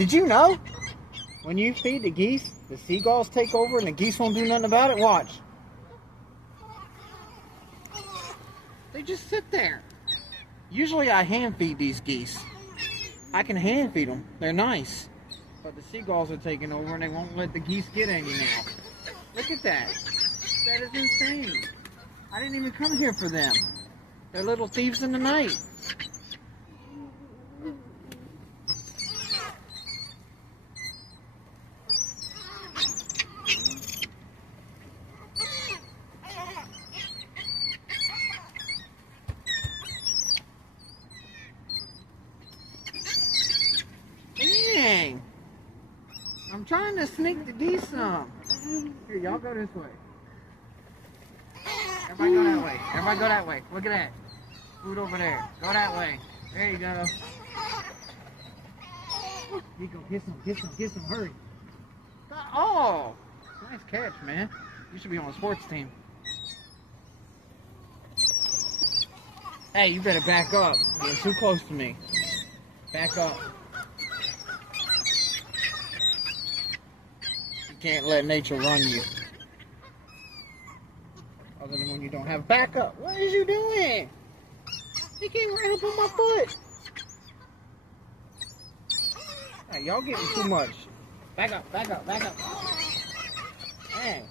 Did you know? When you feed the geese, the seagulls take over and the geese won't do nothing about it? Watch. They just sit there. Usually I hand feed these geese. I can hand feed them. They're nice. But the seagulls are taking over and they won't let the geese get any now. Look at that. That is insane. I didn't even come here for them. They're little thieves in the night. Dang. I'm trying to sneak the geese some. Here, y'all go this way. Everybody go that way. Everybody go that way. Look at that. Food over there. Go that way. There you go. You go. Get some. Hurry. Oh! Nice catch, man. You should be on a sports team. Hey, you better back up. You're too close to me. Back up. You can't let nature run you. Other than when you don't have backup. What is you doing? You came right up on my foot. Hey, y'all getting too much. Back up. Dang.